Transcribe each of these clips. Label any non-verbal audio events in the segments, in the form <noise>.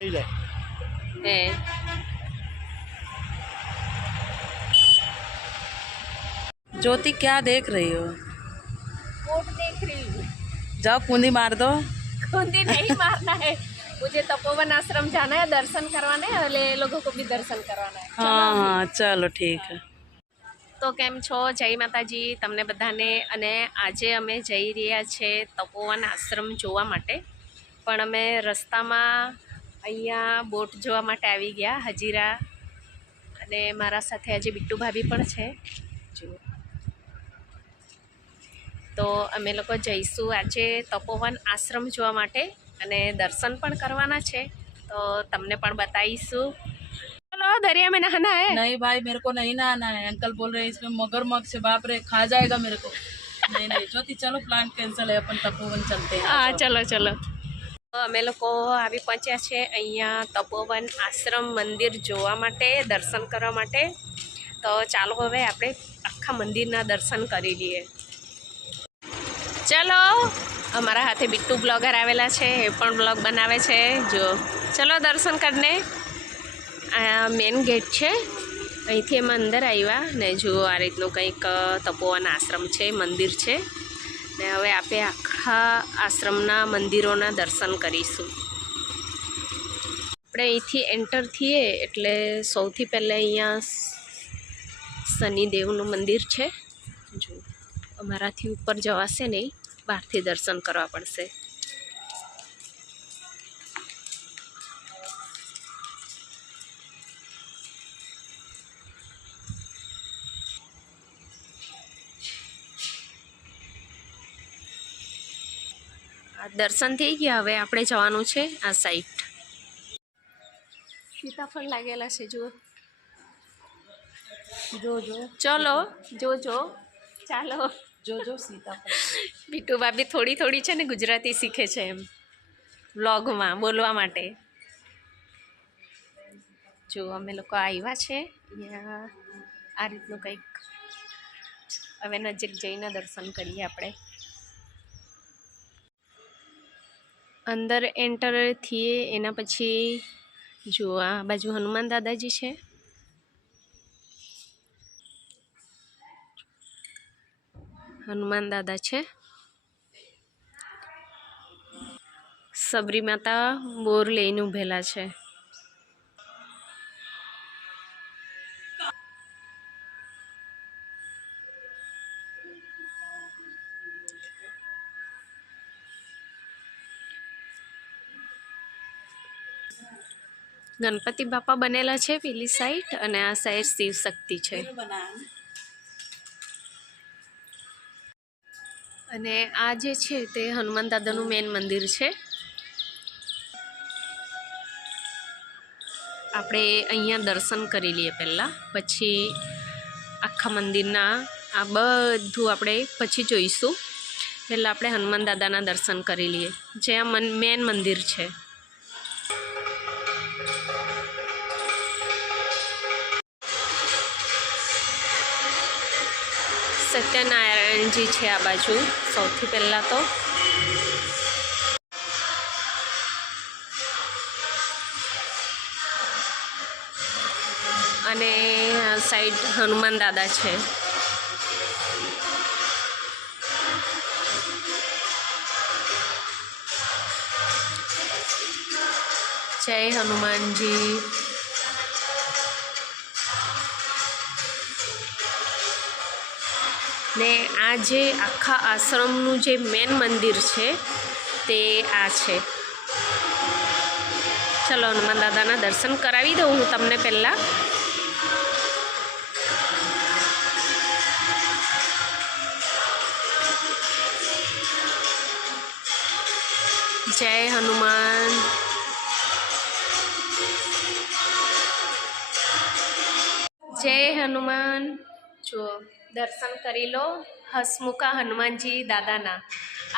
લઈ લે હે ज्योति क्या देख रही हो कोट देख रही हूँ जाओ कूंदी मार दो खूंदी नहीं मारना है मुझे तपोवन आश्रम जाना है दर्शन करवाना है और ये लोगों को भी दर्शन करवाना है हाँ हाँ चलो ठीक है તો કેમ છો જય માતાજી તમને બધાને અને આજે અમે જઈ રહ્યા છે તપોવન આશ્રમ જોવા માટે પણ અમે રસ્તામાં અહીંયા બોટ જોવા માટે આવી ગયા હજીરા અને મારા સાથે આજે બિટ્ટુ ભાભી પણ છે જુઓ તો અમે લોકો જઈશું આજે તપોવન આશ્રમ જોવા માટે અને દર્શન પણ કરવાના છે તો તમને પણ બતાવીશું ચલો દરિયા में नहाना है नहीं भाई मेरे को नहीं नहाना है अंकल बोल रहे हैं इसमें मगरमच्छ से बाप रे खा जाएगा मेरे को नहीं नहीं ज्योति चलो प्लान कैंसिल है अपन तपोवन चलते हैं હા आ जाओ। અમે લોકો આવી પહોંચ્યા છે અહીંયા તપોવન આશ્રમ મંદિર જોવા માટે, દર્શન કરવા માટે. તો ચાલો હવે આપણે આખા મંદિરના દર્શન કરી લઈએ. ચલો, અમારા હાથે બિટ્ટુ બ્લોગર આવેલા છે, એ પણ બ્લોગ બનાવે છે. જો, ચલો દર્શન કરીને. આ મેન ગેટ છે. અહીંથી અમે અંદર આવ્યા ને જુઓ આ રીતનું કંઈક તપોવન આશ્રમ છે, મંદિર છે. ને હવે આપણે આખા આશ્રમના મંદિરોના દર્શન કરીશું. આપણે અહીંથી એન્ટર થઈએ એટલે સૌથી પહેલાં અહીંયા શનિદેવનું મંદિર છે. જો, અમારાથી ઉપર જવાશે નહીં, બહારથી દર્શન કરવા પડશે. દર્શન થઈ ગયા હવે આપણે જવાનું છે આ સાઈટ સીતાફળ લાગેલા છે જુઓ. જોજો ચલો. જોજો ચાલો. જોજો સીતાફળ. બીટુ બાબી થોડી થોડી છે ને ગુજરાતી શીખે છે એમ વ્લોગમાં બોલવા માટે. જો અમે લોકો આવ્યા છે. આ રીતનું કંઈક હવે નજીક જઈને દર્શન કરીએ આપણે. અંદર એન્ટર થઈએ, એના પછી જો આ બાજુ હનુમાન દાદાજી છે. હનુમાન દાદા છે. સબરી માતા બોર લઈને ઊભેલા છે. ગણપતિ બાપા બનેલા છે પેલી સાઈડ અને આ સાઈડ શિવશક્તિ છે. અને આ જે છે તે હનુમાન દાદાનું મેન મંદિર છે. આપણે અહીંયા દર્શન કરી લઈએ પહેલાં, પછી આખા મંદિરના આ બધું આપણે પછી જોઈશું. પહેલાં આપણે હનુમાન દાદાના દર્શન કરી લઈએ, જે આ મન મંદિર છે. સત્યનારાયણજી છે આ બાજુ. સૌથી પહેલાં તો. અને સાઈડ હનુમાન દાદા છે. જય હનુમાનજી. ને આ જે આખા આશ્રમનું જે મેન મંદિર છે, તે આ છે. ચલો હનુમાન દાદાના દર્શન કરાવી દઉં હું તમને પહેલાં. જય હનુમાન. જય હનુમાન. જો દર્શન કરી લો. હસમુખા હનુમાનજી દાદાના.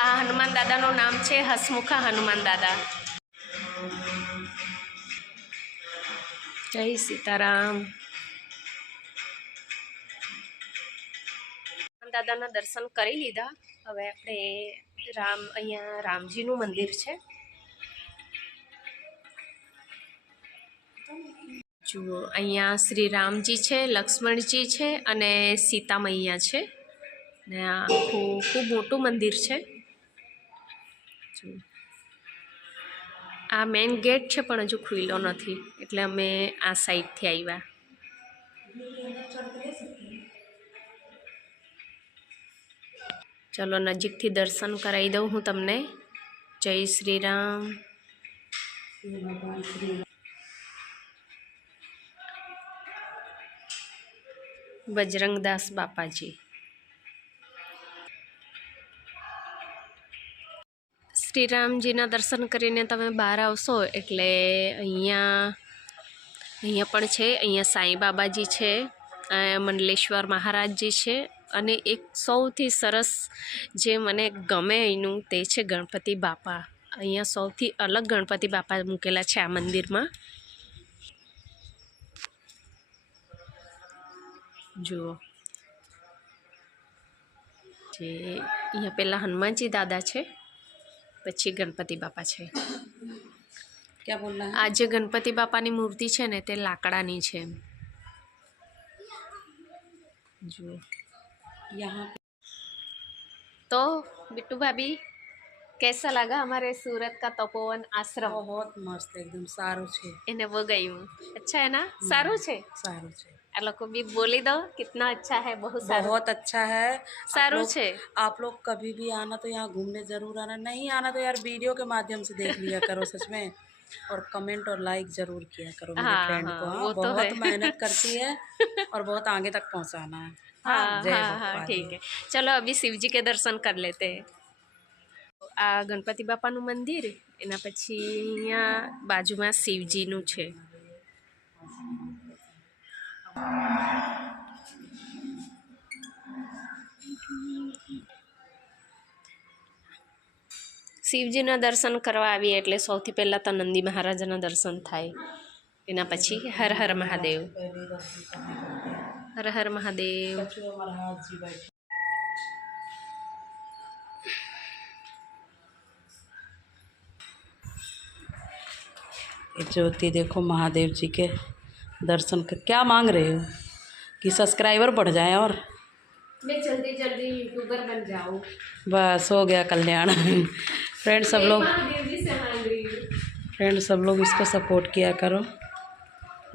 આ હનુમાન દાદાનું નામ છે હસમુખા હનુમાન દાદા. જય સીતારામ. દાદાના દર્શન કરી લીધા. હવે આપણે રામ, અહીંયા રામજીનું મંદિર છે. જુઓ, અહીંયા શ્રી રામજી છે, લક્ષ્મણજી છે અને સીતા મૈયા છે. ને આખું ખૂબ મોટું મંદિર છે. આ મેઇન ગેટ છે પણ હજુ ખુલ્લો નથી, એટલે અમે આ સાઈડથી આવ્યા ચલો નજીકથી દર્શન કરાવી દઉં હું તમને. જય શ્રી રામ. બજરંગદાસ બાપાજી. શ્રીરામજીના દર્શન કરીને તમે બહાર આવશો એટલે અહીંયા અહીંયા પણ છે, અહીંયા સાંઈ બાબાજી છે મંડલેશ્વર મહારાજજી છે અને એક સૌથી સરસ જે મને ગમે એનું તે છે ગણપતિ બાપા. અહીંયા સૌથી અલગ ગણપતિ બાપા મૂકેલા છે આ મંદિરમાં. જુઓ. જે અહીંયા પહેલાં હનુમાનજી દાદા છે પછી ગણપતિ બાપા છે. આ જે ગણપતિ બાપાની મૂર્તિ છે ને તે લાકડાની છે જુઓ. તો બિટ્ટુ ભાભી કેસા લાગા અમારે સુરત કા તપોવન આશ્રમ? બહુ મસ્ત એકદમ સારું છે. એને વગાયું. અચ્છા એના? સારું છે? સારું છે. આ લોકો બી બોલી દો कितना अच्छा है बहुत सारू बहुत अच्छा है સારું आप लोग- છે आप लोग कभी भी आना तो यहाँ घूमने जरूर आना नहीं आना तो यार वीडियो के माध्यम से देख लिया करो सच में और कमेंट और लाइक जरूर किया करो मेरे हाँ, फ्रेंड हाँ, को हाँ, वो तो बहुत है। मेहनत करती है <laughs> और बहुत आगे तक पहुँचाना है हाँ जय हाँ हाँ भगवान। ठीक है चलो अभी शिव जी के दर्शन कर लेते हैं આ ગણપતિ બાપાનું મંદિર એના પછી અહીંયા બાજુમાં શિવજીનું છે શિવજીના દર્શન કરવા આવીએ એટલે સૌથી પહેલાં તો નંદી મહારાજાના દર્શન થાય એના પછી હર હર મહાદેવ पहले दर्शन करने पड़ते हैं હર હર મહાદેવ कछुआ महाराज जी बैठे ये ज्योति देखो महादेव जी के दर्शन कर। क्या मांग रहे हो? कि सब्सक्राइबर बढ़ जाए और? मैं जल्दी जल्दी यूट्यूबर बन जाऊँ। बस हो गया कल्याण। फ्रेंड सब लोग फ्रेंड सब लोग इसको सपोर्ट किया करो।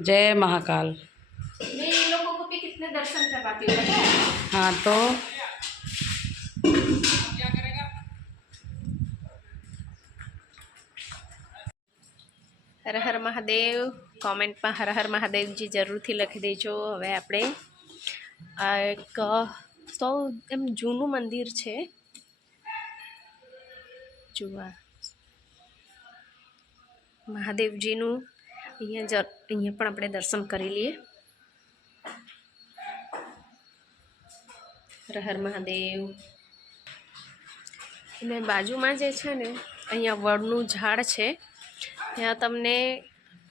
जय महाकाल। मैं इन लोगों को भी कितने दर्शन करवाती हूँ? हाँ तो મહાદેવ કોમેન્ટમાં હર હર મહાદેવજી જરૂરથી લખી દેજો. હવે આપણે આ એક, સૌ એમ જૂનું મંદિર છે. જુઓ મહાદેવજીનું અહીંયા જ, અહીંયા પણ આપણે દર્શન કરી લઈએ. હર હર મહાદેવ. અને બાજુમાં જે છે ને, અહીંયા વડનું ઝાડ છે. ત્યાં તમને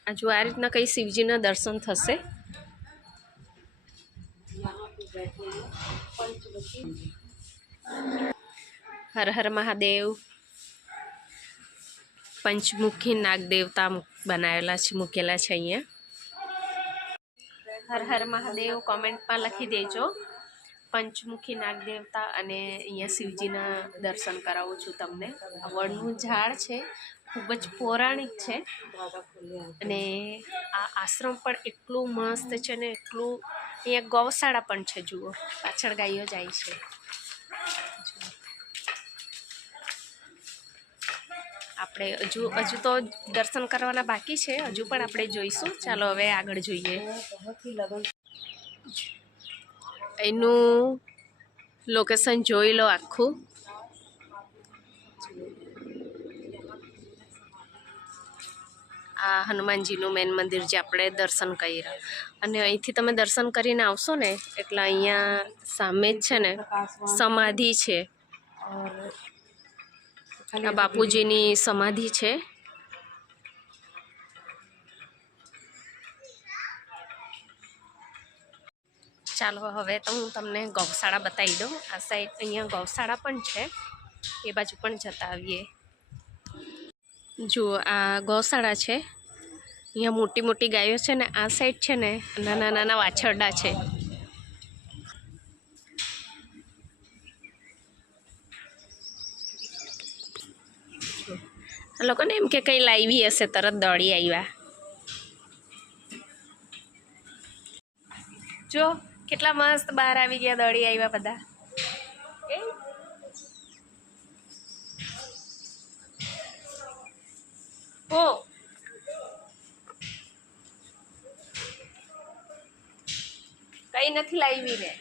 આ જો આ રીતના કંઈ શિવજીના દર્શન થશે. હર હર મહાદેવ. પંચમુખી નાગ દેવતા બનાવેલા છે, મૂકેલા છે અહીંયા. હર હર મહાદેવ કોમેન્ટમાં લખી દેજો. પંચમુખી નાગ દેવતા અને અહીંયા શિવજીના દર્શન કરાવું છું તમને. વડનું ઝાડ છે ખૂબ જ પૌરાણિક છે. અને આ આશ્રમ પણ એટલું મસ્ત છે ને એટલું, અહીંયા ગૌશાળા પણ છે, જુઓ. પાછળ ગાયો જાય છે. આપણે હજુ હજુ તો દર્શન કરવાના બાકી છે. હજુ પણ આપણે જોઈશું. ચાલો હવે આગળ જોઈએ. એનું લોકેશન જોઈ લો આખું. આ હનુમાનજીનું મેન મંદિર જે આપણે દર્શન કરી રહ્યા અને અહીંથી તમે દર્શન કરીને આવશો ને, એટલે અહીંયા સામે જ છે ને, સમાધિ છે. આ બાપુજીની સમાધિ છે. ચાલો હવે તો હું તમને ગૌશાળા બતાવી દઉં. આ સાઈડ અહીંયા ગૌશાળા પણ છે. એ બાજુ પણ જતા આવીએ. જુઓ આ ગૌશાળા છે, અહીંયા મોટી મોટી ગાયો છે ને આ સાઈડ છે ને નાના નાના વાછરડા છે. લોકોને એમ કે કંઈ લાવી હશે, તરત દોડી આવ્યા. જો, કેટલા મસ્ત બહાર આવી ગયા, દોડી આવ્યા બધા. ઓ કઈ નથી લાવી ને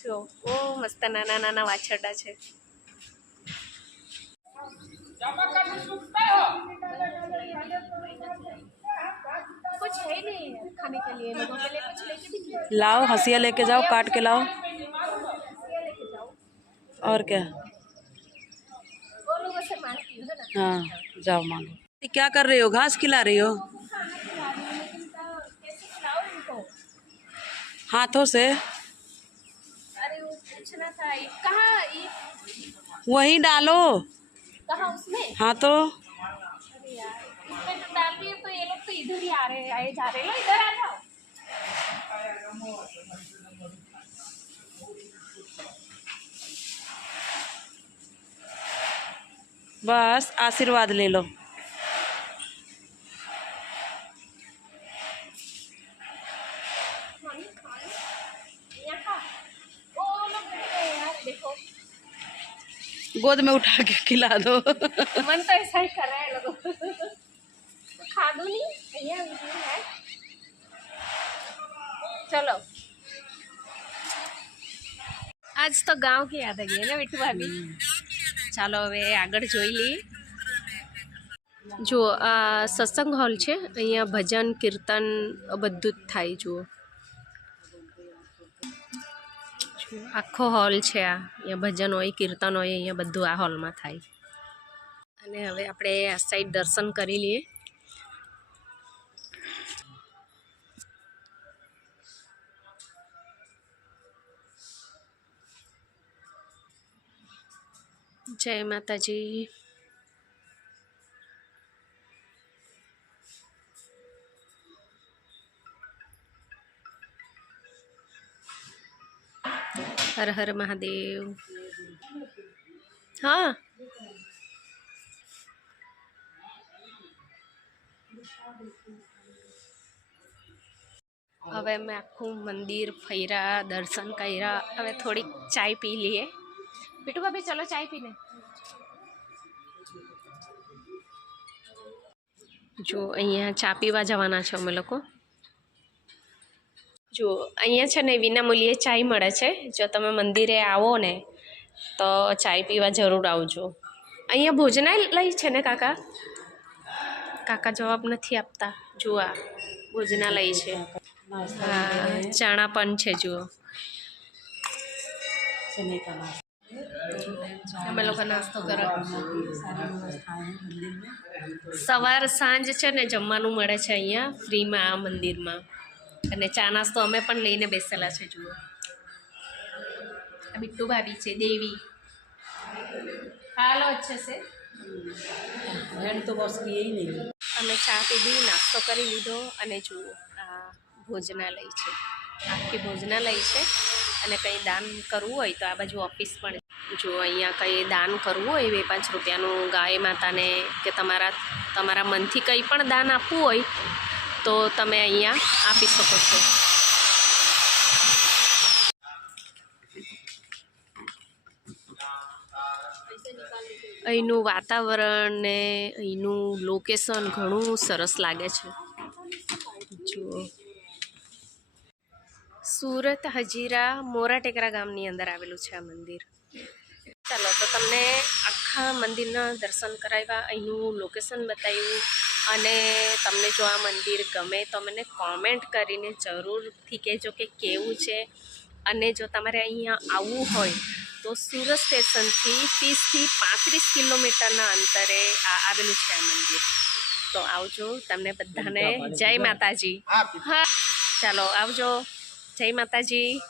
જો ઓ મસ્ત નાના નાના વાછરડા છે कुछ है नहीं खाने के लिए लोगों के लिए कुछ लेके दीजिए लाओ हंसिया लेके जाओ काट के लाओ और क्या वो लोगों से मांगती हूँ है ना हाँ जाओ मांगो। क्या कर रहे हो? घास खिला रहे हो? हाथों से? वही डालो। हाँ तो तो ये लोग तो इधर ही आ रहे हैं जा रहे हैं इधर आ जाओ। बस आशीर्वाद ले लो। गोद में उठा के खिला दो। मन तो ऐसा ही कर रहा है लोगों तो खा दो नहीं? है। चलो। आज तो गाँव की याद आ गई है ना बिट्टू भाभी? हम्म। ચાલો હવે આગળ જોઈ લઈએ. જુઓ, આ સત્સંગ હોલ છે. અહીંયા ભજન, કીર્તન બધું જ થાય, જુઓ. આખો હોલ છે આ. અહીંયા ભજન હોય, કીર્તન હોય, અહીંયા બધું આ હોલમાં થાય. અને હવે આપણે આ સાઈડ દર્શન કરી લઈએ. જય માતાજી હર હર મહાદેવ હા હવે અમે આખું મંદિર ફર્યા દર્શન કર્યા હવે થોડીક ચાય પી લઈએ પીટુ ભાભી ચલો ચાય પીને જો, અહીંયા ચા પીવા જવાના છે અમે લોકો. જો, અહીંયા છે ને વિનામૂલ્યે ચાય મળે છે. જો તમે મંદિરે આવો ને, તો ચાય પીવા જરૂર આવજો. અહીંયા ભોજનાલય છે ને, કાકા? કાકા જવાબ નથી આપતા. જુઓ ભોજનાલય છે. હા, ચણા પણ છે, જુઓ. અમે લોકો નાસ્તો કરો સવાર સાંજ છે ને જમવાનું મળે છે અહીંયા ફ્રીમાં આ મંદિરમાં. અને ચા નાસ્તો અમે પણ લઈને બેસેલા છે જુઓ. આ બિટ્ટુ ભાભી છે દેવી. હાલો છે. છે તો બસ નહીં. અમે ચા પીધી નાસ્તો કરી લીધો અને જુઓ આ ભોજનાલય છે. આખી ભોજનાલય છે. અને કંઈ દાન કરવું હોય તો આ બાજુ ઓફિસ પણ જો અહીંયા કંઈ દાન કરવું હોય, બે પાંચ રૂપિયાનું ગાય માતાને કે તમારા તમારા મનથી કંઈ પણ દાન આપવું હોય, તો તમે અહીંયા આપી શકો છો. અહીંનું વાતાવરણ ને અહીંનું લોકેશન ઘણું સરસ લાગે છે. જુઓ સુરત હજીરા મોરા ટેકરા ગામની અંદર આવેલું છે આ મંદિર. ચાલો તો તમને આખા મંદિરના દર્શન કરાવ્યા અહીંનું લોકેશન બતાવ્યું અને તમને જો આ મંદિર ગમે તો મને કોમેન્ટ કરીને જરૂરથી કહેજો કે કેવું છે. અને જો તમારે અહીંયા આવવું હોય તો સુરત સ્ટેશનથી ત્રીસથી પાંત્રીસ કિલોમીટરના અંતરે આ આવેલું છે આ મંદિર. તો આવજો તમને બધાને જય માતાજી. હા. ચાલો આવજો. જય માતાજી.